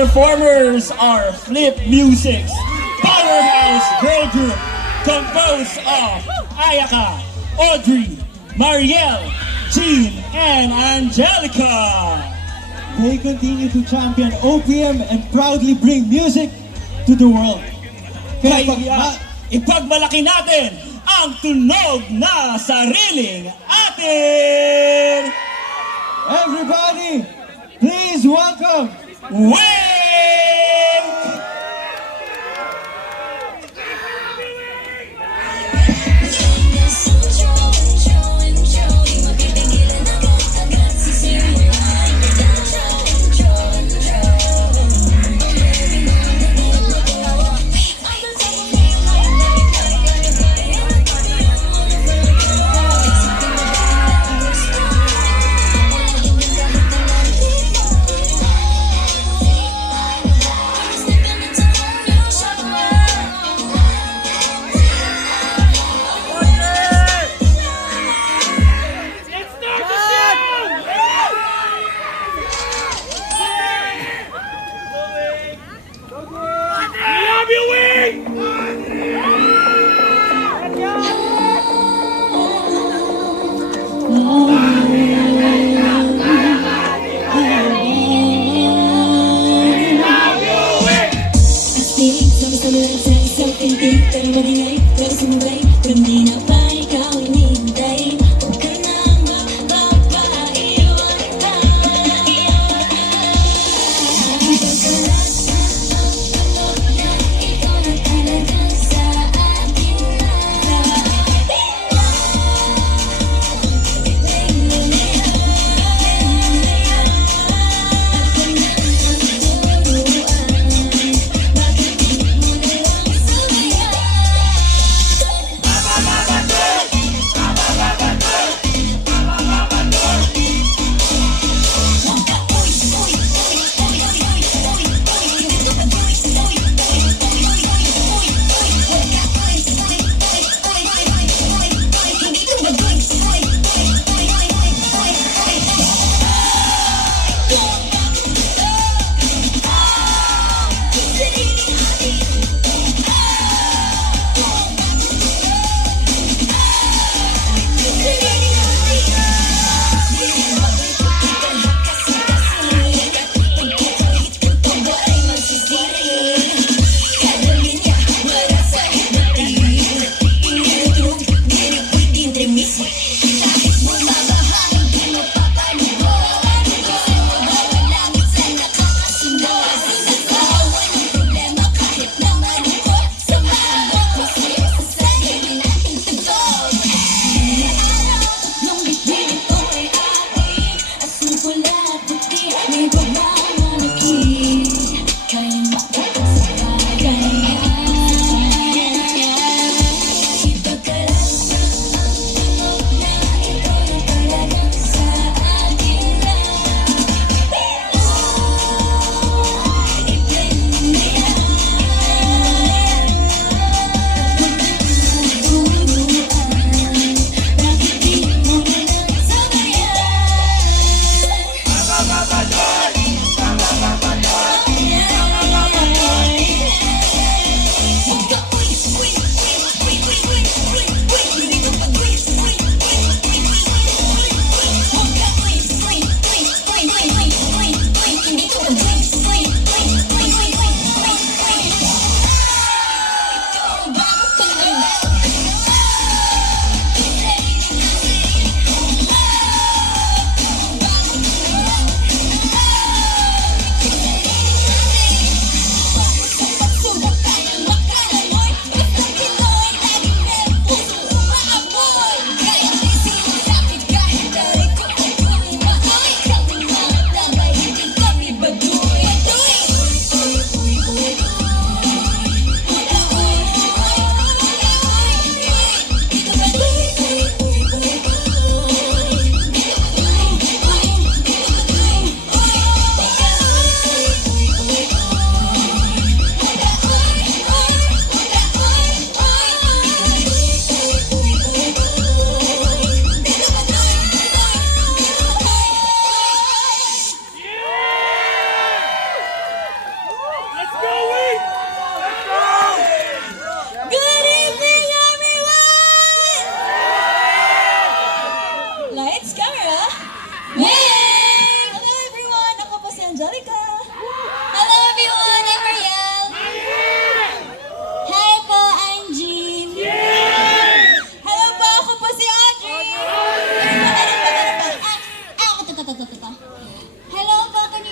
Performers are Flip Music's powerhouse girl group composed of Ayaka, Audrey, Marielle, Jean, and Angelica. They continue to champion OPM and proudly bring music to the world. Kaya ipagmalaki natin ang tunog na sariling atin! Everybody, please welcome Wink!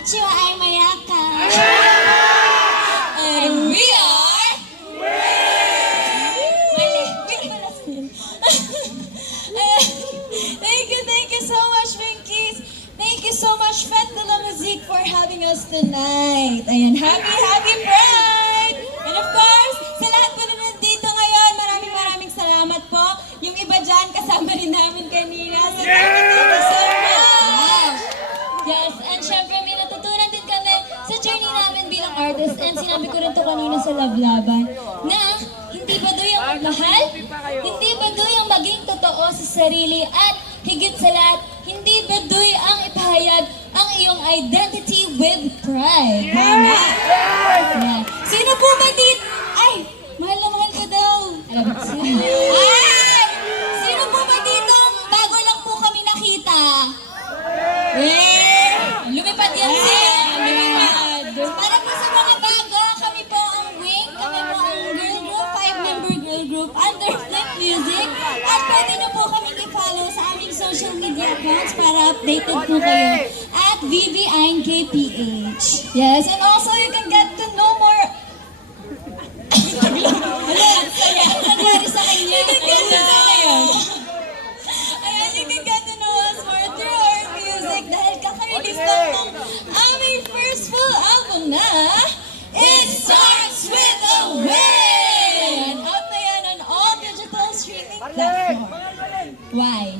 konnichiwa ay mayaka. And we are... Mali. Wait, pala sin. Thank you so much, Winkies. Thank you so much, Fête de la Musique, for having us tonight. Ayan, happy Pride! And of course, sa lahat po na nandito ngayon, maraming salamat po. Yung iba dyan, kasama rin namin kanina. So thank you so much! Yes, and syempre may natutunan din kami sa journey namin bilang artist. And sinabi ko rin to kanina sa Lablaban, na hindi ba doon yung magmahal? Hindi ba doon yung maging totoo sa sarili? At higit sa lahat, hindi ba doon ang ipahayag ang iyong identity with pride? Tama! Yeah. Sino po ba dito? Ay! Mahal na mahal ko daw! Ay! Sino po ba dito? Bago lang po kami nakita. Lumipad yan siya! Lumipad! Para po sa mga bago, kami po ang Wing. Kami po ang girl group, 5-member girl group under Flip Music. At pwede niyo po kami i-follow sa aming social media accounts para updated po kayo at VVINKPH. Yes, and also you can get to know more. Ano nangyari sa kanya? Ayan, you can get to know us more through our music dahil kaka-release lang ng aming first full album na It Starts With A Win! Out na yan on all digital streaming platforms. Why?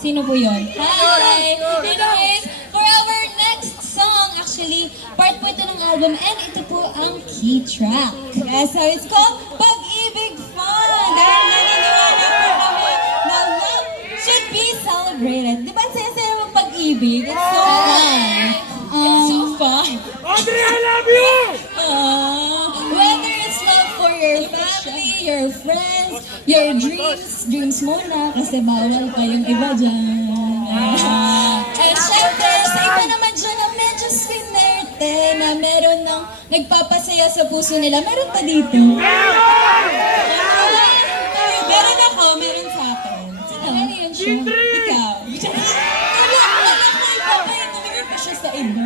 Sino po yun? Hi! Anyways, for our next song, actually, part po ito ng album and ito po ang key track. Yes, so it's called Pag-ibig Fun! Dahil naniniwala po kami na love should be celebrated. Di ba saya-saya mo pag-ibig? It's so fun! It's so fun! Audrey, I love you! Whether it's love for your family, your friends, your dreams muna kasi bawal pa yung iba dyan. At syempre, sa iba naman dyan na medyo swinerte na meron ng nagpapasaya sa puso nila, meron pa dito. Meron ako, meron sa akin. Sino? Ano yun siya? Ikaw. Wala ko yung tumingin pa siya sa iba.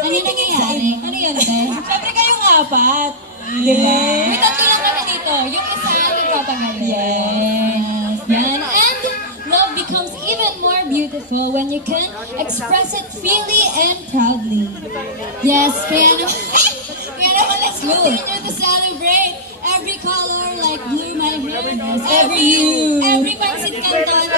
Ano nangyayari? Ano yun, be? Siyempre kayong apat. Diba? May tatlo lang kami dito. Yung isa nagpapagaling. Yes. Yan. And love becomes even more beautiful when you can express it freely and proudly. Yes, kaya naman let's continue to celebrate every color like blue, my happiness. Every you. Every pansit canton.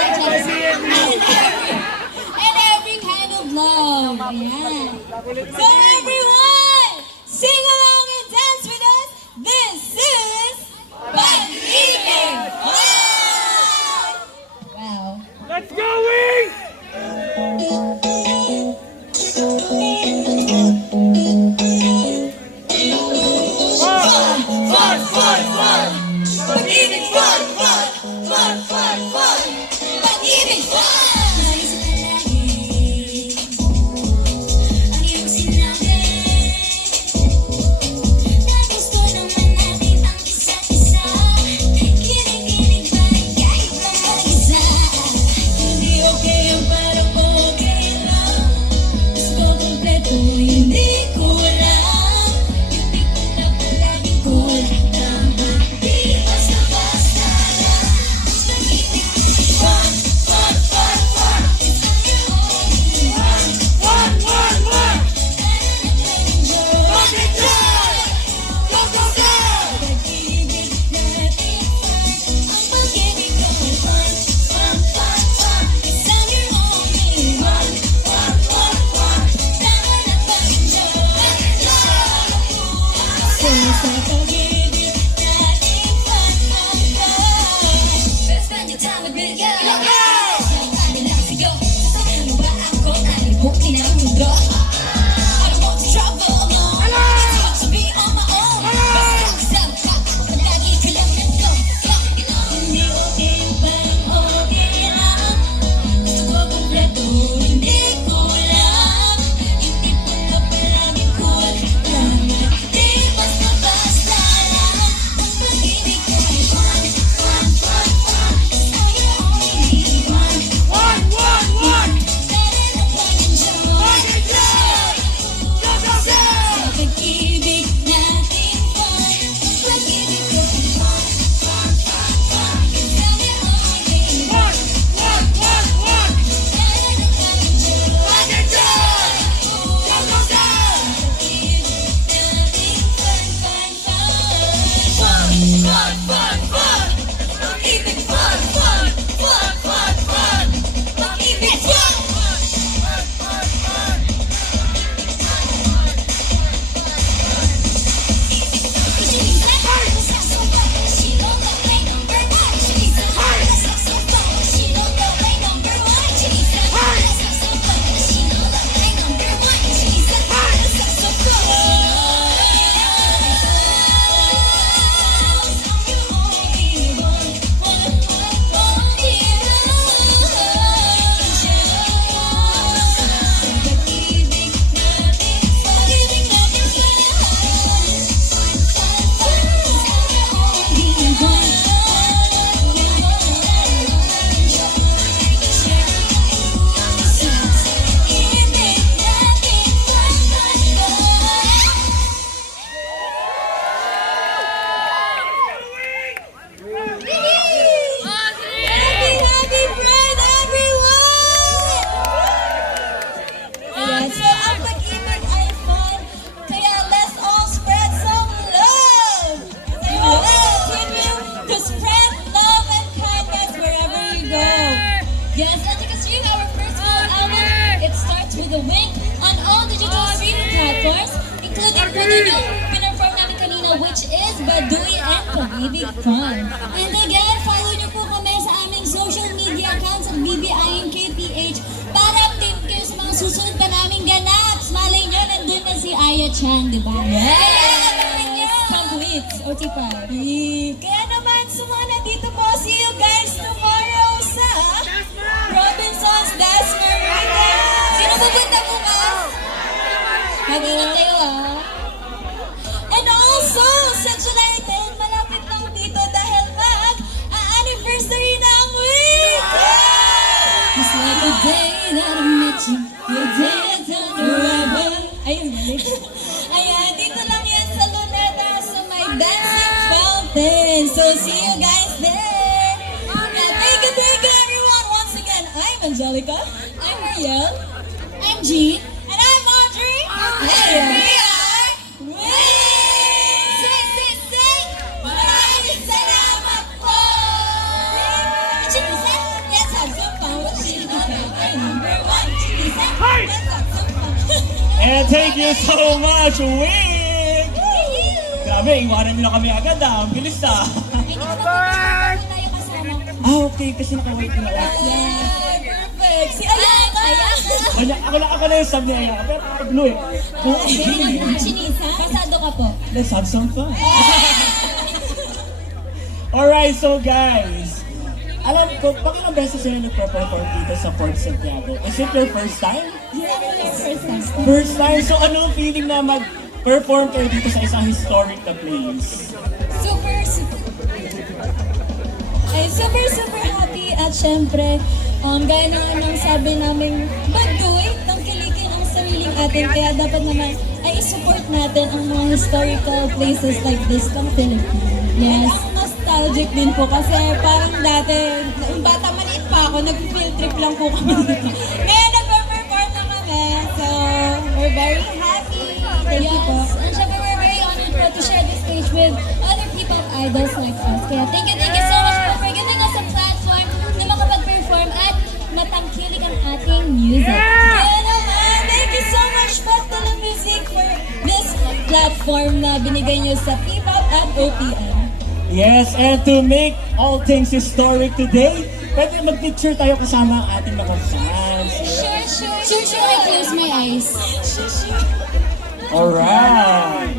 And every kind of love. Ayan. So everyone, sing along and dance with us. This is Pag-ibig Fun! Wow. Let's go, Wing! Pag-ibig fun, fun, fun, fun, fun. Pag-ibig fun! Naisip na lagi ang iyong sinabi na gusto naman natin ang isa't isa. Kinikilig ba kahit lang mag-isa? Hindi okay ang parang okay lang. Gusto ko kompleto, hindi ko alam. Yung tipo na palaging kulang. Di basta-basta lang. Pag-ibig fun, fun, fun, fun. It's on your own. Fun, fun, fun. Mag-enjoy! Go, go, go! Pag-ibig natin fun. Ang pag-ibig ko ay fun, fun, fun, fun. It's on your own. Fun, fun, fun, fun. Tama na pag-enjoy. So, sa pag-ibig natin fun, fun, fun. Let's spend your time with me, yeah. Ano lang sa'yo? Ano ba ako? Alibukin ang mundo. I don't want to travel alone. It's hard to be on my own. Basta kasama ka, palagi ka lang nandito. Hindi okay, parang okay lang. Gusto ko kompleto, hindi ko alam. Yung tipo na palaging kulang. Di basta-basta po dun yung pinarform namin kanina, which is Baduy and Pag-ibig Fun. And again, follow niyo po kami sa aming social media accounts at BBINKPH para update kayo sa mga susunod pa naming ganaps. Malay niyo, nandun na si Aya Chang, di ba? Yes! Kaya abangan niyo! Pang-tweets, o tipa. Kaya naman, sumana dito po. See you guys tomorrow sa Robinson's Das Marina. Sino pupunta bukas? Mag-ingat kayo ah. And also, sa July 10, malapit lang dito dahil mag-anniversary na ang week! It's like the day that I met you, the day that forever. Ayun, galit. Ayan, dito lang yan sa Luneta sa may dancing fountain. So, see you guys there. Yeah, thank you everyone. Once again, I'm Angelica. I'm Marielle. I'm Jean. And I'm Audrey. And we are Wings! Say! Maraming salamat po! Chinisa, let's have some fun with Chinisa. Our number one, Chinisa. Let's have some fun. And thank you so much, Wing! Grabe, iwanan nyo na kami agad ah. Ang bilis ah. Hindi ko na tayo kasama. Okay, kasi naka-wait na ako. Yeah, perfect. Si Ayan! Ako na yung sub ni Ayaka, pero blue eh. Chinisa, pasado ka po. Let's have some fun. Alright, so guys, alam ko, pakilang beses sila nagpa-perform dito sa Fort Santiago. Is it your first time? First time? So anong feeling na mag-perform kayo dito sa isang historic na place? Super happy at syempre, gaya na ng sabi namin, Baduy, tangkilikin ang sariling atin, kaya dapat naman ay support natin ang mga historical places like this ng Philippines. Yes. Ang nostalgic din po kasi parang dati, nung bata maliit pa ako, nag-field trip lang po kami dito. Ngayon nag-perform na kami, so we're very happy. Thank you po. And syempre, we're very honored po to share this stage with other people, idols like us. Kaya thank you so much for giving us a platform na makapag-perform at matangkilik ang ating music. Kaya naman, thank you so much Fatala Music for this platform na binigay niyo sa P-pop at OPM. Yes, and to make all things historic today, pwede mag-picture tayo kasama ang ating mga fans. Sure, I close my eyes. Alright.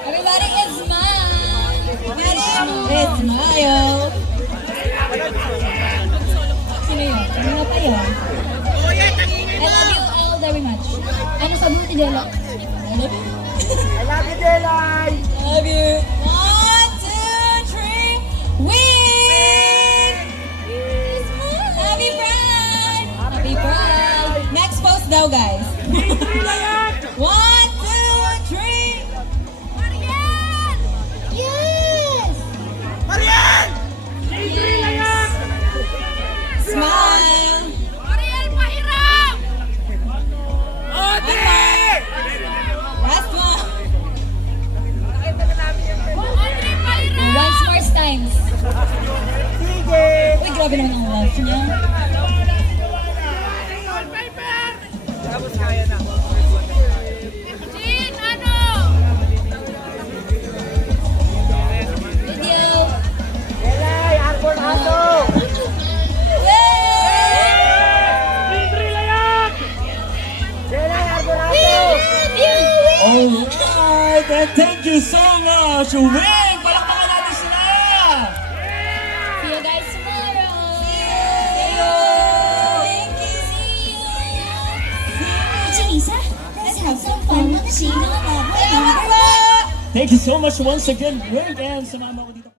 Everybody is mine. It's Mayo. Sino yun? Ano pa yun? I love you all very much. Ano sabi mo, Tidela? I love you. I love you, Delay! Love you. 1, 2, 3. Win! Happy Pride! Happy Pride! Next post daw, guys. 1, 2, 3. Marian! Yes! Marian! Yes! Smile! Marian, pahiram! Ode! Last one! Ode, pahiram! Once more times. Sige! Uy, grabe naman ang love niya. Tapos kaya na. Jean, ano? Video. Delay, Arbor Ato! Libre layak! Delay, Arbor Ato! Alright, and thank you so much, Wing! Palakpakan natin sila! See you guys tomorrow. See you. Thank you. See you. Chinisa, let's have some fun with Sheena. Thank you so much once again, Wing, and sumama ko dito.